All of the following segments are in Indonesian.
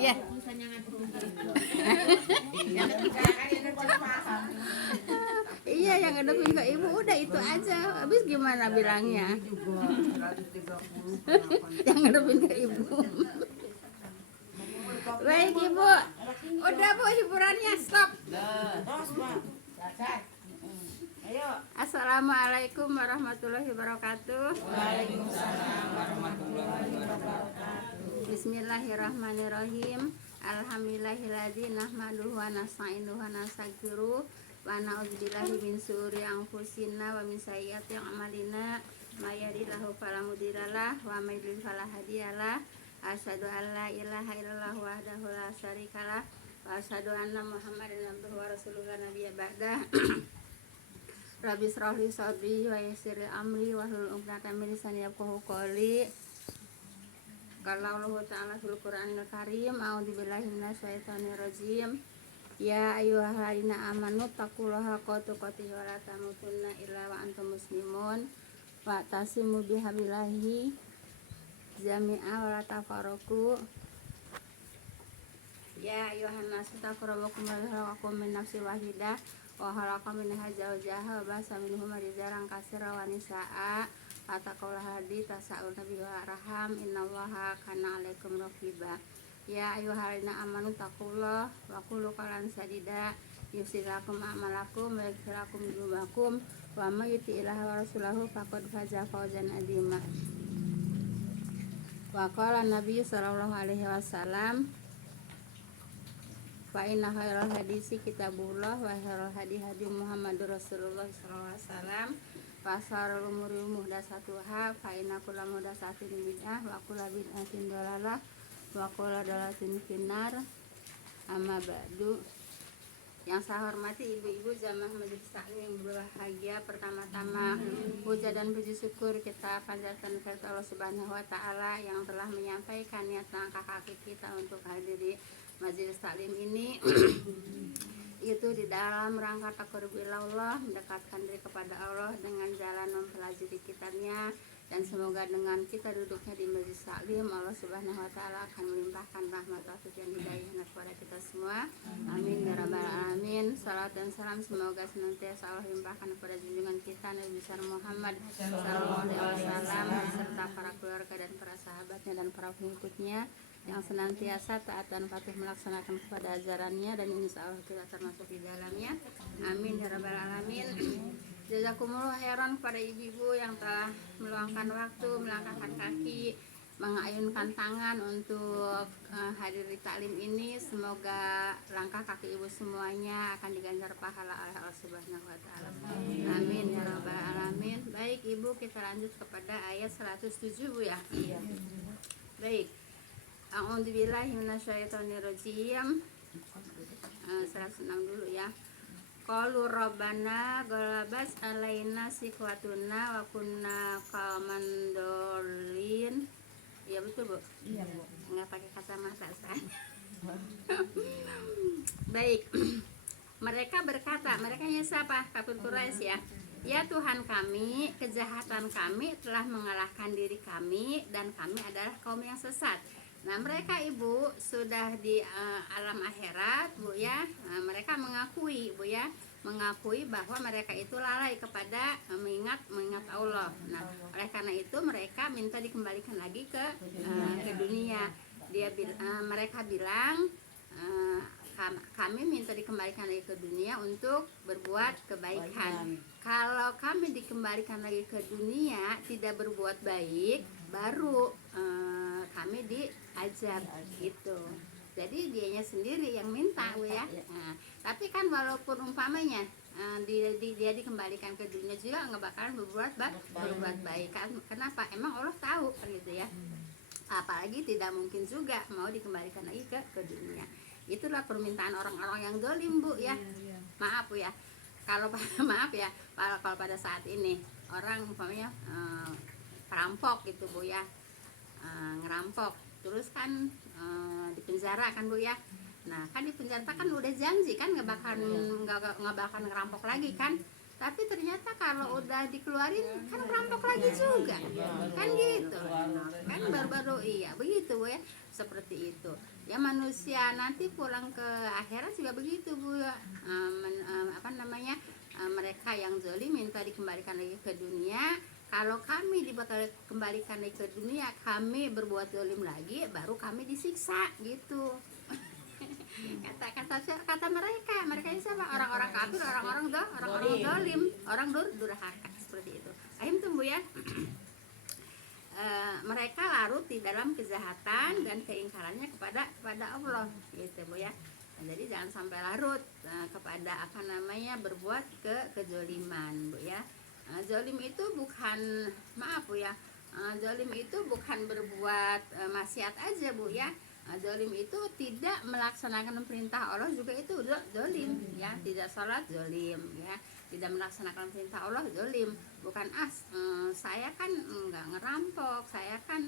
Iya. Iya, yang ngadepin ke ibu udah itu aja. Habis gimana bilangnya? Yang ngadepin ke ibu. Baik ibu, udah bu hiburannya stop. Assalamualaikum warahmatullahi wabarakatuh. Waalaikumsalam warahmatullahi wabarakatuh. Bismillahirrahmanirrahim. Alhamdulillahilladzi nahmaduhu wa nasta'inuhu wa nastaghfiruh wa na'udzubillahi min syururi anfusina wa min sayyiati a'malina may yahdihillahu fala mudhillalah wa may yudhlil fala hadiyalah. Asyhadu an la ilaha illallah wahdahu la syarikalah wa asyhadu anna Muhammadan abduhu wa rasuluhu la nabiyya ba'dah. Rabbi shrah li sadri wa yassir li amri wahlul 'uqdatam min lisani yafqahu qawli. Qala Allah ta'ala fil Qur'anil Karim, a'udzubillahi minasyaitonir rajim. Ya ayyuhalladzina amanu taqullaha haqqa tuqatih wa la tamutunna illa wa antum muslimun wa tasimu bihablillahi jami'a wa la tafarraqu. Ya ayyuhan nasu taqu rabbakum alladzi khalaqakum min nafsin wahidah wa khalaqa minha zawjaha wa basa minhuma rijalan katsiran wa nisaa'a fattaqullaha alladzi tasaaluna bihi wa arham innallaha kana 'alaikum raqiba. Ya ayyuhalladzina amanu taqullaha wa qulu qawlan sadida yuslih lakum a'malakum wa yaghfir lakum dzunubakum wa may yuti'illaha wa rasulahu faqad faza fawzan 'azima. Wa qala Nabi sallallahu alaihi wasallam, fa inna khairal hadisi kitabullah wa khairal hadi Muhammadur Rasulullah sallallahu alaihi wasallam wa syarrul umuri muhdatsatuha fa inna kulla muhdatsatin bid'ah wa kulla bid'atin dhalalah wa kulla dhalalatin finnar. Amma ba'du. Yang saya hormati ibu-ibu jamaah majelis taklim yang berbahagia, pertama-tama puja dan puji syukur kita panjatkan kepada Allah Subhanahu wa taala yang telah menyampaikan niat langkah kaki kita untuk hadir di majelis taklim ini itu di dalam rangka taqarrubillah, mendekatkan diri kepada Allah dengan jalan mempelajari kitabnya, dan semoga dengan kita duduknya di majelis taklim Allah Subhanahu wa taala akan melimpahkan rahmat taufik dan hidayahnya kepada kita semua. Amin ya rabbal alamin. Salat dan salam semoga senantiasa Allah limpahkan kepada junjungan kita Nabi besar Muhammad sallallahu alaihi wasallam serta para keluarga dan para sahabatnya dan para pengikutnya yang senantiasa taat dan patuh melaksanakan kepada ajarannya, dan insya Allah kita termasuk di dalamnya. Amin ya rabbal alamin. Jazakumullah khairan kepada ibu-ibu yang telah meluangkan waktu, melangkahkan kaki, mengayunkan tangan untuk hadir di taklim ini. Semoga langkah kaki ibu semuanya akan diganjar pahala oleh Allah Subhanahu wa taala. Amin ya rabbal alamin. Baik ibu, kita lanjut kepada ayat 107 bu ya. Iya. Baik. A'udzubillahi minasyaitonirrajim. 106 dulu ya. Qalu rabbana ghalabas alaina sikwatuna wa kunna qauman dolin. Iya betul bu? Iya bu. Nggak pakai kacamata saya. Baik. Mereka berkata, mereka siapa? Kafir Quraisy ya. Ya Tuhan kami, kejahatan kami telah mengalahkan diri kami dan kami adalah kaum yang sesat. Nah mereka ibu sudah di alam akhirat bu ya, mereka mengakui bu ya, mengakui bahwa mereka itu lalai kepada mengingat Allah. Nah oleh karena itu mereka minta dikembalikan lagi ke dunia. Mereka bilang kami minta dikembalikan lagi ke dunia untuk berbuat kebaikan. Kalau kami dikembalikan lagi ke dunia tidak berbuat baik, baru kami diazab gitu. Jadi dianya sendiri yang minta bu ya. Nah, tapi kan walaupun umpamanya dia dikembalikan ke dunia juga nggak bakalan berbuat baik. Kenapa? Emang Allah tahu kan gitu ya. Apalagi tidak mungkin juga mau dikembalikan lagi ke dunia. Itulah permintaan orang-orang yang zalim bu ya. Maaf bu ya. Kalau maaf ya, kalau pada saat ini orang umpamanya perampok gitu bu ya, ngerampok, terus kan di penjara kan bu ya. Nah kan di penjara kan udah janji kan nggak bakal ngerampok lagi kan. tapi ternyata kalau udah dikeluarin kan ngerampok lagi juga, kan gitu. Kan baru-baru iya begitu Bu ya, seperti itu. Ya manusia nanti pulang ke akhirat juga begitu Bu ya. Mereka yang zalim minta dikembalikan lagi ke dunia. Kalau kami dikembalikan lagi ke dunia, kami berbuat zalim lagi, baru kami disiksa gitu. Kata mereka ini siapa? Orang-orang kafir, orang-orang zalim, orang durhaka seperti itu. Akhirnya Bu ya. Mereka larut di dalam kejahatan dan keingkarannya kepada Allah gitu Bu ya. Jadi jangan sampai larut kepada berbuat kezaliman Bu ya. Zalim itu bukan Bu ya. Zalim itu bukan berbuat maksiat aja Bu ya. Zalim itu tidak melaksanakan perintah Allah juga itu zalim ya. Tidak salat zalim ya. Tidak melaksanakan perintah Allah zalim. Bukan saya kan enggak ngerampok, saya kan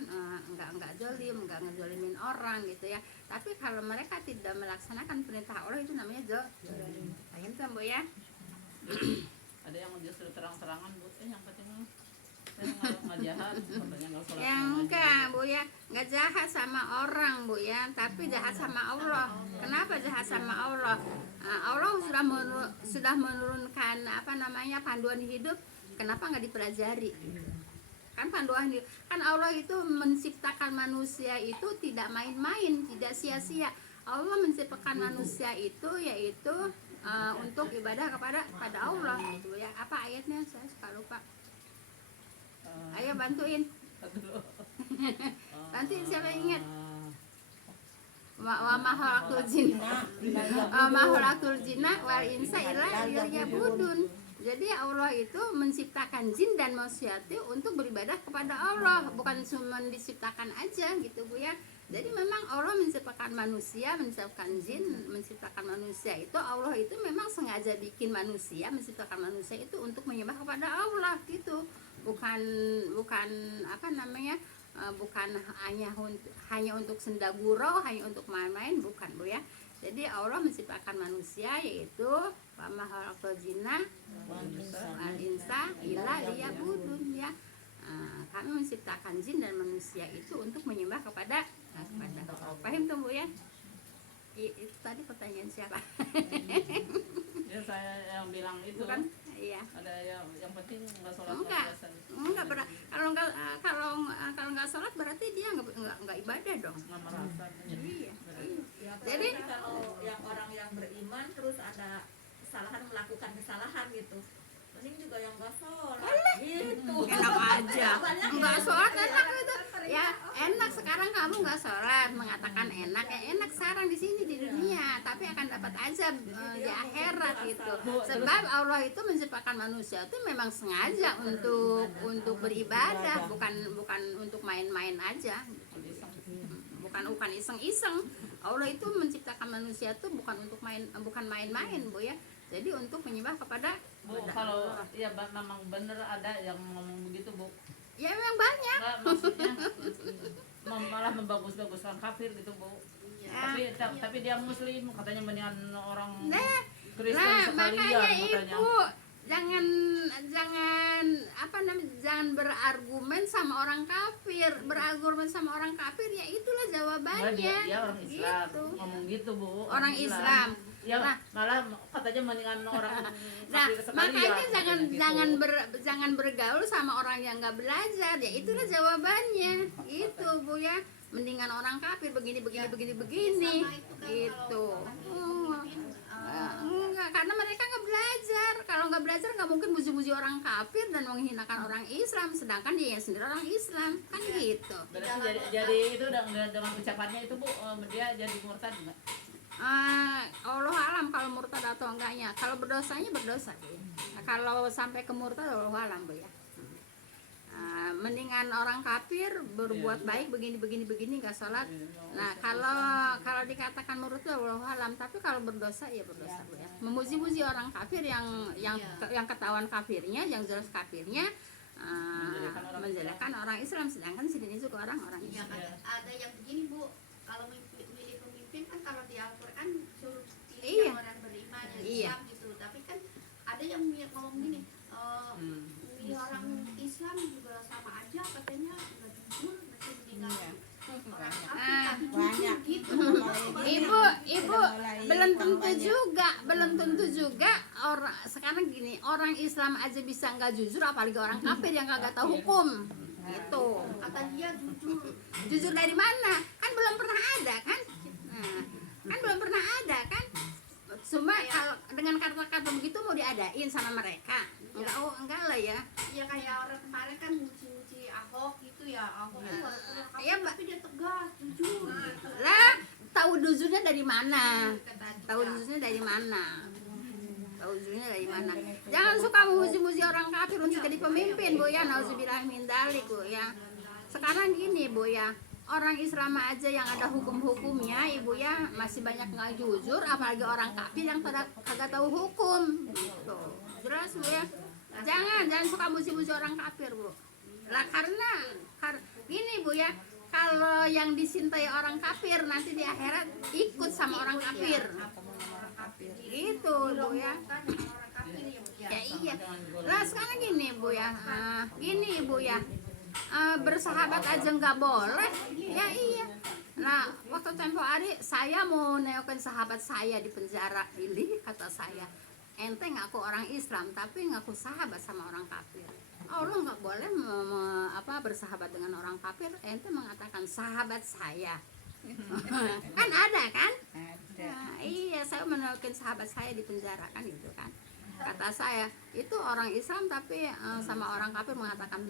enggak zalim, enggak ngezalimin orang gitu ya. Tapi kalau mereka tidak melaksanakan perintah Allah itu namanya zalim. Paham Bu ya? Ada yang justru terang-terangan Bu, yang penting nggak jahat, katanya nggak sholat. Ya enggak Bu ya, nggak jahat sama orang Bu ya, tapi jahat sama Allah. Kenapa jahat sama Allah? Allah sudah menurunkan panduan hidup, kenapa nggak dipelajari? Kan panduan hidup, kan Allah itu menciptakan manusia itu tidak main-main, tidak sia-sia. Allah menciptakan manusia itu yaitu untuk ibadah kepada Allah gitu ya. Apa ayatnya? Saya suka lupa. Ayo bantuin. Bantuin siapa yang ingat? Wa ma khalaqtul jinna wal insa illa liya'budun. Jadi Allah itu menciptakan jin dan manusia itu untuk beribadah kepada Allah, bukan cuma diciptakan aja gitu Bu ya. Jadi memang Allah menciptakan manusia, menciptakan jin, menciptakan manusia itu Allah itu memang sengaja bikin manusia, menciptakan manusia itu untuk menyembah kepada Allah gitu. Bukan hanya untuk senda gurau, hanya untuk main-main, bukan Bu ya. Jadi Allah menciptakan manusia yaitu wa ma khalaqtul jinna wal insa illa liya'budun ya. Kami menciptakan jin dan manusia itu untuk menyembah kepada Allah. Paham tuh Bu ya? Itu tadi pertanyaan siapa? Ya saya yang bilang itu. Bukan? Iya. Ada yang penting nggak sholat. Enggak pernah. Kalau nggak sholat berarti dia nggak ibadah dong. Nggak merasa. Iya. Ya, Jadi kalau yang orang yang beriman terus ada kesalahan, melakukan kesalahan gitu, mending juga yang nggak sholat gitu. enak aja, nggak sholat enak itu. Ya enak sekarang kamu nggak sholat, mengatakan enak ya enak sekarang di sini di dunia, tapi akan dapat azab di akhirat gitu. Sebab Allah itu menciptakan manusia itu memang sengaja untuk beribadah, bukan untuk main-main aja. Bukan iseng-iseng. Allah itu menciptakan manusia itu bukan main-main Bu ya. Jadi untuk menyembah kepada Bu, kalau ya memang bener ada yang ngomong begitu Bu. Ya memang banyak. Nggak, maksudnya malah membagus-baguskan kafir gitu Bu. Ya. Tapi dia muslim, katanya mendingan orang Nah, Kristen makanya sekalian katanya. itu jangan berargumen sama orang kafir. Berargumen sama orang kafir ya itulah jawabannya. Dia orang Islam Gitu. ngomong gitu Bu. Orang Islam. Ya Nah, malah katanya mendingan orang Nah, kafir sekalian. makanya gitu. jangan bergaul sama orang yang nggak belajar. Ya itulah jawabannya. Itu Bu ya. Mendingan orang kafir begini. Gitu. Enggak, karena mereka nggak belajar. Kalau nggak belajar nggak mungkin muji-muji orang kafir dan menghinakan orang Islam, sedangkan dia sendiri orang Islam, kan gitu. Berarti jadi itu dengan ucapannya itu Bu, dia jadi murtad enggak? Allah alam kalau murtad atau enggaknya. Kalau berdosanya berdosa ya. Kalau sampai ke murtad Allah alam Bu ya. Mendingan orang kafir berbuat baik begini nggak sholat. Nah kalau dikatakan murtad Allah alam, tapi kalau berdosa ya berdosa Bu ya. Memuji-muji orang kafir yang ketahuan kafirnya, yang jelas kafirnya, menjelekan orang Islam, sedangkan sini juga orang Ya, Islam. ada yang begini Bu, kalau milih pemimpin kan kalau di Al-Quran suruh pilih Iya. yang orang beriman yang Iya. Islam gitu, tapi kan ada yang ngomong gini, juga orang sekarang gini, orang Islam aja bisa nggak jujur, apalagi orang kafir yang kagak tahu hukum gitu. Kata dia jujur. Jujur dari mana? Kan belum pernah ada kan? Nah, kan belum pernah ada kan? Cuma kalau dengan kata-kata begitu mau diadain sama mereka? Enggak lah ya. Ya kayak orang kemarin kan muji-muji Ahok gitu ya. Ahok tuh orang kafir, Iya, Mbak. tapi dia tegas, jujur. Lah, tahu jujurnya dari mana? Kata dia. Tahu jujurnya dari mana? Tahu jujurnya dari mana? Jangan suka memuji-muji orang kafir untuk jadi pemimpin, Bu ya. Nauzubillah min dzalik, Bu ya. Sekarang gini, Bu ya. Orang Islam aja yang ada hukum-hukumnya, Ibu ya, masih banyak nggak jujur, apalagi orang kafir yang kagak tahu hukum. Gitu. Jelas, Bu ya. Jangan suka muji-muji orang kafir, Bu. Lah karena gini, Bu ya. Kalau yang disintai orang kafir nanti di akhirat ikut sama orang kafir. Gitu, Bu ya. Kan orang kafir ya, Bu, ya. Ya iya. Lah sekarang gini, Bu ya. Gini, Bu ya. Bersahabat aja nggak boleh. Ya iya. Nah, waktu tempo hari saya mau neokin sahabat saya di penjara. Ini kata saya, ente ngaku orang Islam tapi ngaku sahabat sama orang kafir. Allah nggak boleh bersahabat dengan orang kafir. Ente mengatakan sahabat saya. Kan ada kan? Nah, iya, saya menemukan sahabat saya di penjara kan gitu kan. Kata saya itu orang Islam tapi sama orang kafir mengatakan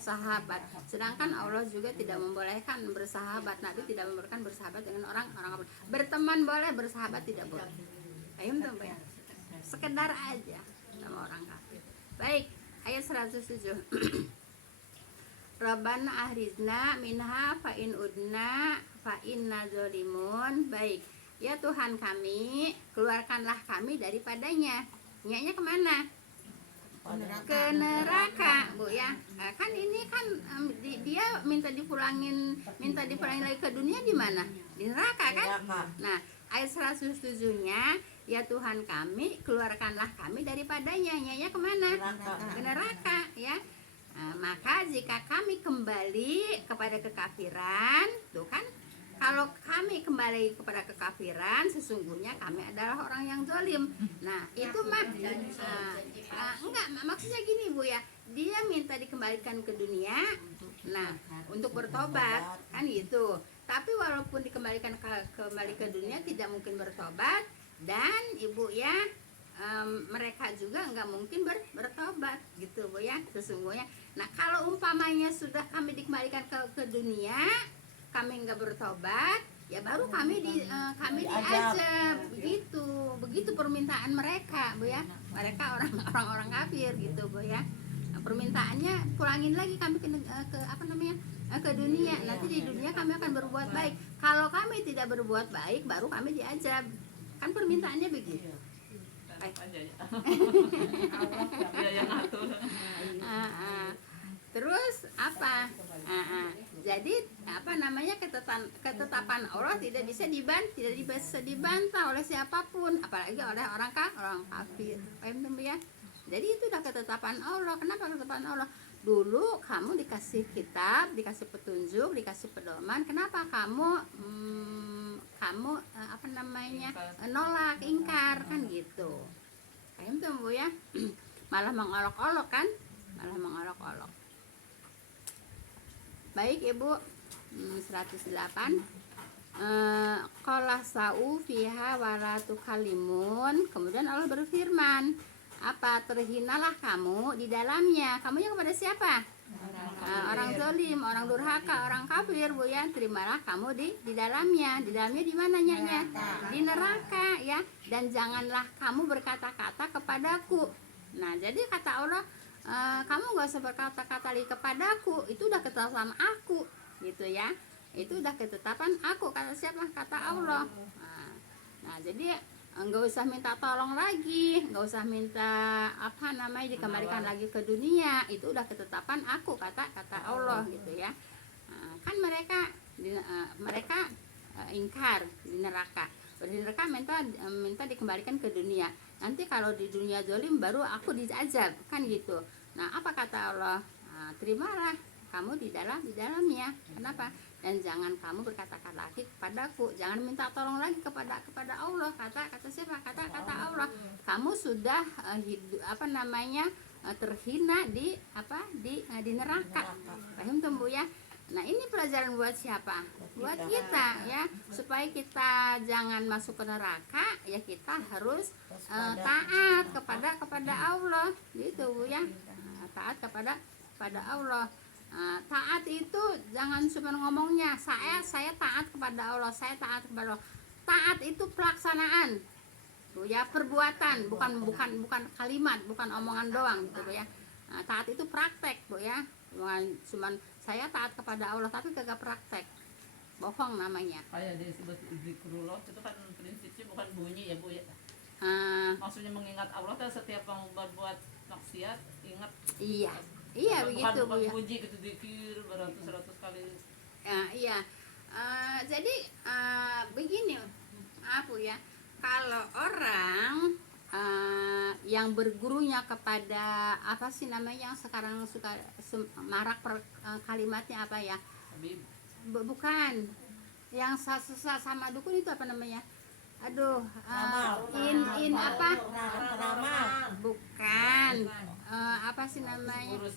sahabat. Sedangkan Allah juga tidak membolehkan bersahabat. Nabi tidak membolehkan bersahabat dengan orang kafir. Berteman boleh, bersahabat tidak boleh. Ayo tuh ya. Sekedar aja sama orang kafir. Baik, ayat 107. Rabbana ahrizna minha fa in udna fa inna zalimun. Baik. Ya Tuhan kami, keluarkanlah kami daripadanya. Nyanya kemana? Ke neraka, Bu ya. Kan ini kan dia minta dipulangin lagi ke dunia di mana? Di neraka kan? Nah, ayat 107-nya, ya Tuhan kami, keluarkanlah kami daripadanya. Nyanya kemana? Ke neraka, ya. Maka jika kami kembali kepada kekafiran, tuh kan? Kalau kami kembali kepada kekafiran, sesungguhnya kami adalah orang yang zalim. Nah, itu mah enggak, maksudnya gini, Bu ya. Dia minta dikembalikan ke dunia. Nah, untuk bertobat, kan gitu. Tapi walaupun dikembalikan kembali ke dunia tidak mungkin bertobat, dan Ibu ya, mereka juga nggak mungkin bertobat gitu, Bu ya, sesungguhnya. Nah, kalau umpamanya sudah kami dikembalikan ke dunia, kami nggak bertobat, ya baru kami diazab. Begitu permintaan mereka, Bu ya. Mereka orang kafir gitu, Bu ya. Nah, permintaannya pulangin lagi kami ke dunia. Nanti di dunia kami akan berbuat baik. Kalau kami tidak berbuat baik, baru kami diazab. Kan permintaannya begitu. Dia yang ngatur. Terus apa? Jadi ketetapan Allah tidak bisa dibantah oleh siapapun, apalagi oleh orang kafir. Paham ya? Jadi itu udah ketetapan Allah. Kenapa ketetapan Allah? Dulu kamu dikasih kitab, dikasih petunjuk, dikasih pedoman. Kenapa kamu nolak, ingkar kan gitu. Paham tuh, Bu ya? Malah mengolok-olok kan? Malah mengolok-olok. Baik Ibu, 108. Qala sa'u fiha wala tukalimun. Kemudian Allah berfirman, apa terhinalah kamu di dalamnya. Kamunya kepada siapa? Orang zalim, orang durhaka, orang kafir, Bu ya. Terimalah kamu di dalamnya. Di dalamnya di mana nyanya? Di neraka ya. Dan janganlah kamu berkata-kata kepadaku. Nah, jadi kata Allah, kamu gak usah berkata-kata lagi kepadaku, itu udah ketetapan aku gitu ya, itu udah ketetapan aku. Kata siapa? Kata Allah. Nah jadi nggak usah minta tolong lagi, nggak usah minta dikembalikan lagi ke dunia, itu udah ketetapan aku, kata Allah gitu ya. Kan mereka ingkar di neraka. Di neraka minta dikembalikan ke dunia. Nanti kalau di dunia zalim baru aku diazab kan gitu. Nah, apa kata Allah? Terimalah kamu di dalamnya. Kenapa? Dan jangan kamu berkata-kata lagi kepadaku, jangan minta tolong lagi kepada Allah. Kata siapa? Kata Allah. Kamu sudah terhina di neraka. Paham tuh Bu ya? Nah, ini pelajaran buat siapa? Buat kita ya, supaya kita jangan masuk ke neraka, ya kita harus taat kepada Allah gitu Bu ya. Taat kepada Allah. Taat itu jangan cuma ngomongnya, saya taat kepada Allah, saya taat kepada Allah. Taat itu pelaksanaan Bu ya, perbuatan, bukan kalimat, bukan omongan doang gitu Bu ya. Taat itu praktek Bu ya, bukan cuman saya taat kepada Allah tapi kagak praktek, bohong namanya. Kayak disebut zikrullah itu kan prinsipnya bukan bunyi ya Bu ya. Maksudnya mengingat Allah kan setiap kamu berbuat maksiat ingat. Iya begitu Bu ya. Bukan puji gitu, zikir beratus-ratus kali. Iya. Jadi begini Bu ya, kalau orang yang bergurunya kepada apa sih namanya yang sekarang suka marak kalimatnya apa ya? Habib. Bukan. Yang sama dukun itu apa namanya? Aduh, apa? Bukan. Apa sih namanya? Guru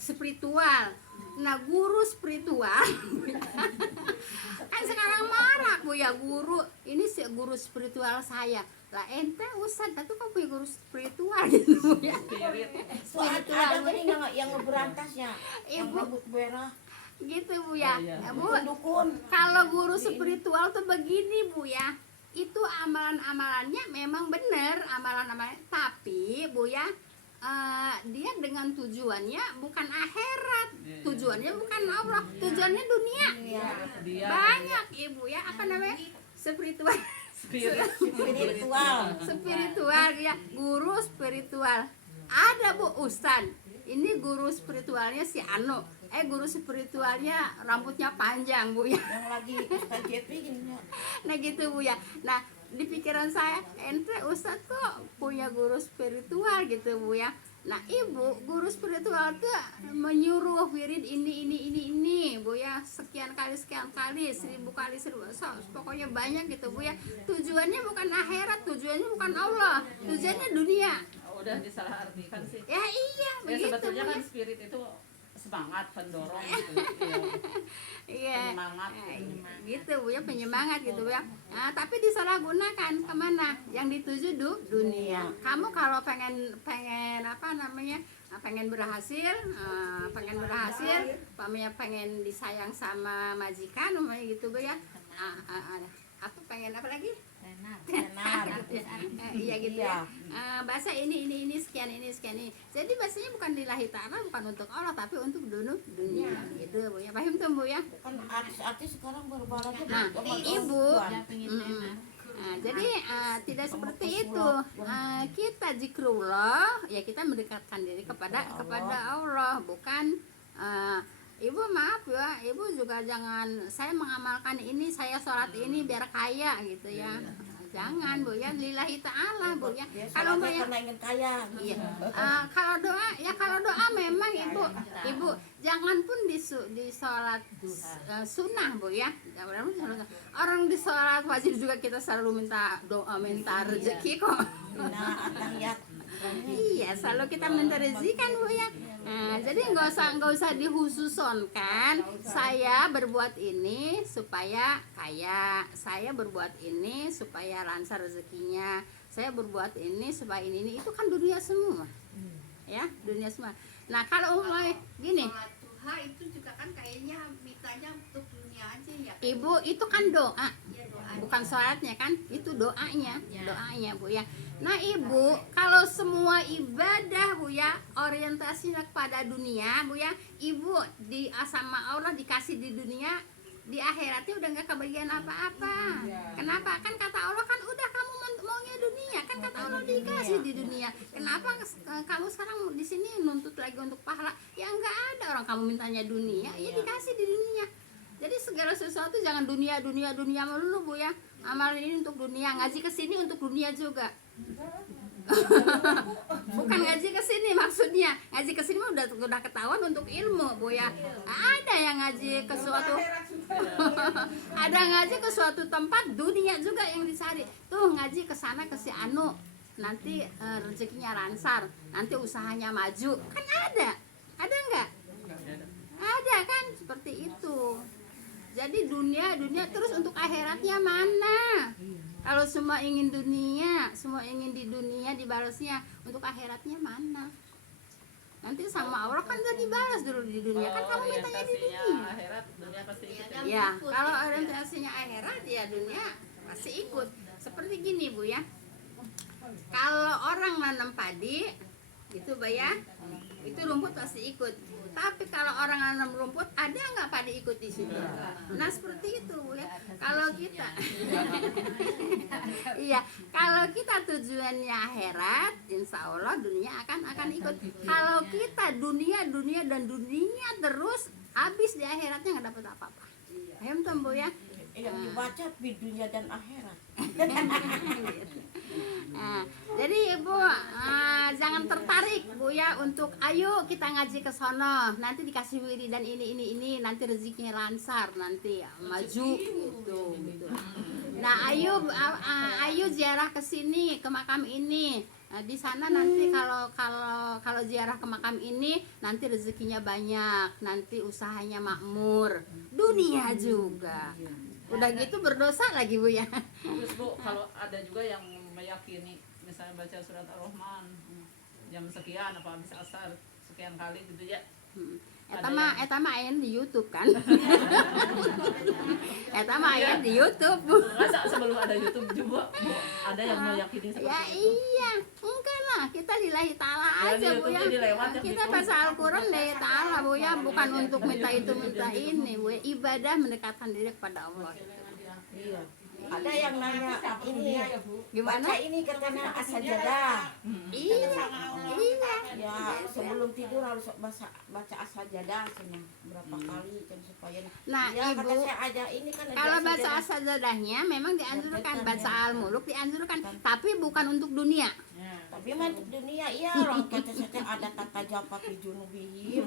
Spiritual. Nah, guru spiritual kan sekarang marak Bu ya, guru ini si guru spiritual saya lah, ente Ustadz tapi kok punya guru spiritual gitu Bu ya. Spiritual yang ngeberantasnya, yang rambut merah gitu Bu ya. Bu, dukun. kalau guru spiritual tuh begini Bu ya, itu amalan-amalannya memang benar, amalan-amalannya, tapi Bu ya, dia dengan tujuannya bukan akhirat, tujuannya bukan Allah, tujuannya dunia. Banyak Ibu ya, apa namanya, spiritual ya, guru spiritual. Ada Bu Ustad, ini guru spiritualnya si Anu, guru spiritualnya rambutnya panjang Bu ya. Yang lagi KJP gini. Nah gitu Bu ya. Nah, di pikiran saya, ente Ustadz kok punya guru spiritual gitu Bu ya. Nah, Ibu guru spiritual tuh menyuruh wirid ini Bu ya, sekian kali 1000 kali 1000, pokoknya banyak gitu Bu ya. Tujuannya bukan akhirat, tujuannya bukan Allah, tujuannya dunia. Udah disalahartikan sih. Ya iya begitu sebetulnya Bu kan ya. spirit itu semangat, pendorong gitu. Iya, Penyemangat gitu Bu ya, penyemangat gitu Bu ya. Nah, tapi disalahgunakan kemana? Yang dituju dunia. Kamu kalau pengen apa namanya, pengen berhasil, pengen disayang sama majikan, namanya gitu Bu ya. Apa pengen apa lagi? Tenar. Iya gitu ya. Bahasa ini sekian ini. Jadi bahasanya bukan lillahi ta'ala, bukan untuk Allah tapi untuk dunia. Gitu Bu ya. Paham tuh Bu ya? Kan artis-artis sekarang berubah lagi. Nah, Ibu, jadi tidak seperti itu. Kita zikrullah, ya kita mendekatkan diri kepada Allah, bukan Ibu maaf ya, Ibu juga jangan saya mengamalkan ini, saya sholat ini biar kaya gitu ya. Jangan Bu ya, lillahi ta'ala Bu ya. Kalau mau yang ingin kaya. iya. Kalau doa memang Ibu jangan pun di sholat sunnah Bu ya. Orang di sholat wajib juga kita selalu minta doa, minta rezeki kok. Iya, selalu kita minta rezeki kan Bu ya. Jadi nggak usah dihususkan. Saya berbuat ini supaya kaya, saya berbuat ini supaya lancar rezekinya, saya berbuat ini supaya ini itu kan dunia semua, ya dunia semua. Nah kalau mulai gini, Sholat duha itu juga kan kayaknya mintanya untuk dunia aja ya. Ibu itu kan doa, Ya doa. bukan sholatnya kan, itu doanya Bu ya. Nah Ibu, kalau semua ibadah Bu ya orientasinya kepada dunia Bu ya, Ibu sama Allah dikasih di dunia, di akhiratnya udah nggak kebagian apa-apa. Kenapa? Kan kata Allah kan udah kamu maunya dunia, kan kata Allah dikasih di dunia. Kenapa kamu sekarang di sini nuntut lagi untuk pahala? Ya nggak ada, orang kamu mintanya dunia, ya dikasih di dunia. Jadi segala sesuatu jangan dunia melulu Bu ya. Amalan ini untuk dunia, ngaji ke sini untuk dunia juga. Bukan ngaji ke sini maksudnya. Ngaji ke sini mah udah ketahuan untuk ilmu, Bu ya. Ada yang ngaji ke suatu ada ngaji ke suatu tempat dunia juga yang dicari. Tuh ngaji ke sana ke si Anu. Nanti rezekinya lancar, nanti usahanya maju. Kan ada. Ada enggak? Ada kan seperti itu. Jadi dunia terus untuk akhiratnya mana? Kalau semua ingin dunia, semua ingin di dunia dibalasnya, untuk akhiratnya mana? Nanti sama Allah kan udah dibalas dulu di dunia. Kan kamu mintanya di dunia. Akhirat, dunia pasti ikut. Ya, kalau orientasinya akhirat ya dunia pasti ikut. Seperti gini Bu ya. Kalau orang nanam padi itu Bu ya, itu rumput pasti ikut. Tapi kalau orang nanam rumput, ada nggak padi ikut di situ? Nah seperti itu Bu ya. Kalau kita, iya, kalau kita tujuannya akhirat, insya Allah dunia akan ikut. Kalau kita dunia dan dunia terus, habis di akhiratnya nggak dapat apa-apa. Paham tuh Bu ya? Yang dibaca di dunia dan akhirat. Nah, jadi Ibu jangan tertarik Bu ya untuk ayo kita ngaji ke sono, nanti dikasih wiridan ini nanti rezekinya lancar, nanti maju gitu. Nah, ayo ziarah ke sini ke makam ini. Nah, di sana nanti kalau ziarah ke makam ini nanti rezekinya banyak, nanti usahanya makmur. Dunia juga. Udah gitu berdosa lagi Bu ya. Terus Bu, kalau ada juga yang meyakini misalnya baca surat Ar-Rahman jam sekian apa habis asar sekian kali gitu ya. Eta mah aya di YouTube kan. Eta mah aya di YouTube. Masa sebelum ada YouTube juga Bu, ada yang meyakini seperti Ya itu? iya, enggak lah, kita lillahi ta'ala Ya, aja di Bu ya. YouTube-nya dilewat ya, Kita gitu. baca Al-Quran lillahi ta'ala Bu ya, bukan untuk minta itu minta ini Bu ya. Ibadah mendekatkan diri kepada Allah. Iya. Ada yang nanya ini Gimana? baca ini katanya as-sajadah. Iya, iya. Ya sebelum tidur harus baca as-sajadah cina berapa kali kan supaya. Nah, ya, Ibu, kata saya aja ini kan ada kalau baca as-sajadah. as-sajadahnya memang dianjurkan, Ya, baca ya. al-muluk dianjurkan, tapi bukan untuk dunia. Tapi mah untuk dunia iya orang kata saya ada tata japa fi junubihim.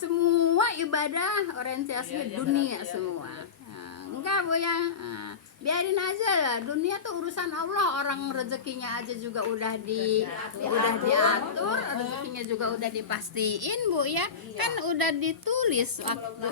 Semua ibadah orientasinya Iya, dunia benar, iya. semua. Nah, enggak Bu ya. Nah, biarin aja lah. Dunia tuh urusan Allah. Orang rezekinya aja juga udah diatur, rezekinya juga udah dipastiin Bu ya. Kan udah ditulis waktu